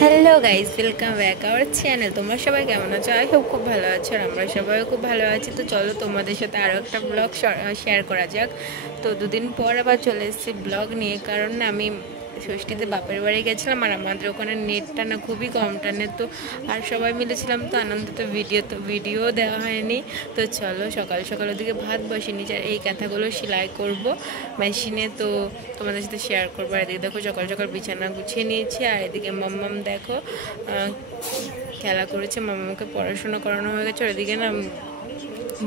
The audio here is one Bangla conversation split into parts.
Hello guys, welcome back our channel. তোমরা সবাই কেমন আছো? আই হোপ খুব ভালো আছো, আর আমরা সবাই খুব ভালো আছি। তো চলো তোমাদের সাথে আরও একটা ব্লগ শেয়ার করা যাক। তো দুদিন পর আবার চলে এসেছি ব্লগ নিয়ে, কারণ আমি ষষ্ঠীতে বাপের বাড়ি গেছিলাম, আর আমাদের ওখানে নেটটা না খুবই কম টানে। তো আর সবাই মিলেছিলাম, তো আনন্দ, তো ভিডিও দেওয়া হয়নি। তো চলো সকাল সকাল ওদিকে ভাত বসিয়ে নিচ্ছি, আর এই কাঁথাগুলো সেলাই করব মেশিনে, তো তোমাদের সাথে শেয়ার করবো। আর এদিকে দেখো সকাল সকাল বিছানা গুছিয়ে নিয়েছি, আর এদিকে মাম্মাম দেখো খেলা করেছে। মাম্মাকে পড়াশোনা করানো হয়ে গেছে। আর এদিকে না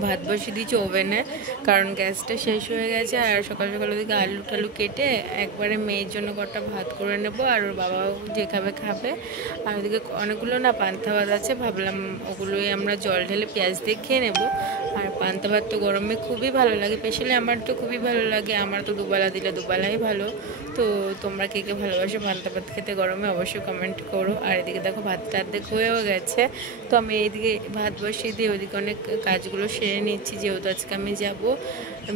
ভাত বসিয়ে দিয়েছি ওভেনে, কারণ গ্যাসটা শেষ হয়ে গেছে। আর সকাল সকাল ওদিকে আলু টালু কেটে একবারে মেয়ের জন্য কটা ভাত করে নেবো, আর ওর বাবাও যে খাবে খাবে। আর ওদিকে অনেকগুলো না পান্তা ভাত আছে, ভাবলাম ওগুলোই আমরা জল ঢেলে পেঁয়াজ দিয়ে খেয়ে নেবো। আর পান্তা ভাত তো গরমে খুবই ভালো লাগে, স্পেশালি আমার তো খুবই ভালো লাগে। আমার তো দুবেলা দিলে দুবেলাই ভালো। তো তোমরা কে কে ভালোবাসো পান্তা ভাত খেতে গরমে, অবশ্যই কমেন্ট করো। আর এদিকে দেখো ভাতটা অর্ধেক হয়েও গেছে। তো আমি এইদিকে ভাত বসিয়ে দিয়ে ওইদিকে অনেক কাজগুলো সেরে নিচ্ছি, যেহেতু আজকে আমি যাব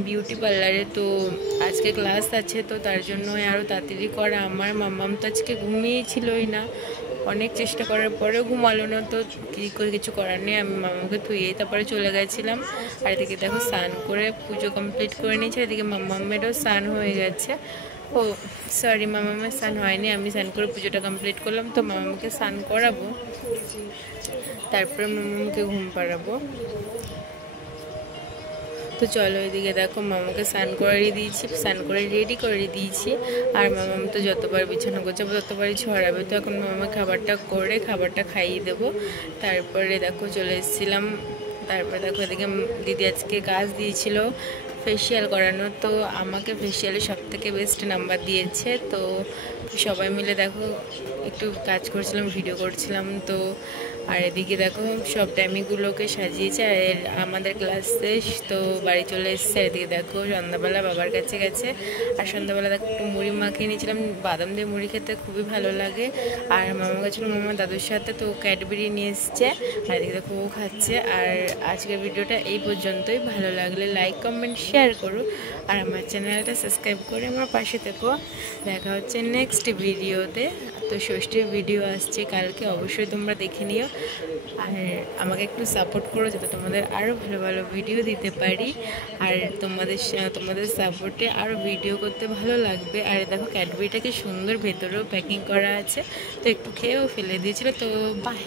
বিউটি পার্লারে। তো আজকে ক্লাস আছে, তো তার জন্য আরও তাড়াতাড়ি করা। আমার মাম্মাম তো আজকে ঘুমিয়েছিলই না, অনেক চেষ্টা করার পরেও ঘুমালো না। তো কিছু করার নেই, আমি মামাকে ধুয়েই তারপরে চলে গেছিলাম। আর এদিকে দেখো স্নান করে পুজো কমপ্লিট করে নিয়েছি। এদিকে মাম্মামেরও স্নান হয়ে গেছে। ও সরি, মামামের স্নান হয়নি, আমি স্নান করে পুজোটা কমপ্লিট করলাম। তো মামাকে স্নান করাবো, তারপরে মামাকে ঘুম পাড়াবো। তো চলো এদিকে দেখো মামাকে স্নান করে দিয়েছি, স্নান করে রেডি করে দিয়েছি। আর মামাম তো যতবার বিছানা গোছাবো ততবারই ছড়াবে। তো এখন মামা খাবারটা করে খাবারটা খাইয়ে দেবো। তারপরে দেখো চলে এসেছিলাম। তারপরে দেখো এদিকে দিদি আজকে কাজ দিয়েছিল ফেসিয়াল করানো। তো আমাকে ফেসিয়ালে সবথেকে বেস্ট নাম্বার দিয়েছে। তো সবাই মিলে দেখো একটু কাজ করছিলাম, ভিডিও করছিলাম। তো আর এদিকে দেখো সব ড্যামিগুলোকে সাজিয়েছে। আর আমাদের ক্লাস শেষ, তো বাড়ি চলে এসেছে। এদিকে দেখো সন্ধ্যাবেলা বাবার কাছে গেছে। আর সন্ধ্যাবেলা দেখো একটু মুড়ি মাখিয়ে নিয়েছিলাম, বাদাম দিয়ে মুড়ি খেতে খুবই ভালো লাগে। আর মামা গেছিলো মামা দাদুর সাথে, তো ক্যাডবেরি নিয়ে এসছে। আর এদিকে দেখো ও খাচ্ছে। আর আজকের ভিডিওটা এই পর্যন্তই। ভালো লাগলে লাইক কমেন্ট শেয়ার করো, আর আমার চ্যানেলটা সাবস্ক্রাইব করে আমার পাশে থেকো। দেখা হচ্ছে নেক্সট ভিডিওতে। তো ষষ্ঠীর ভিডিও আসছে কালকে, অবশ্যই তোমরা দেখে নিও। আর আমাকে একটু সাপোর্ট করো, যাতে তোমাদের আরও ভালো ভালো ভিডিও দিতে পারি। আর তোমাদের সাপোর্টে আরও ভিডিও করতে ভালো লাগবে। আর দেখো ক্যাডবেরিটাকে সুন্দর ভেতরেও প্যাকিং করা আছে, তো একটু খেয়েও ফেলে দিয়েছিল। তো বাই।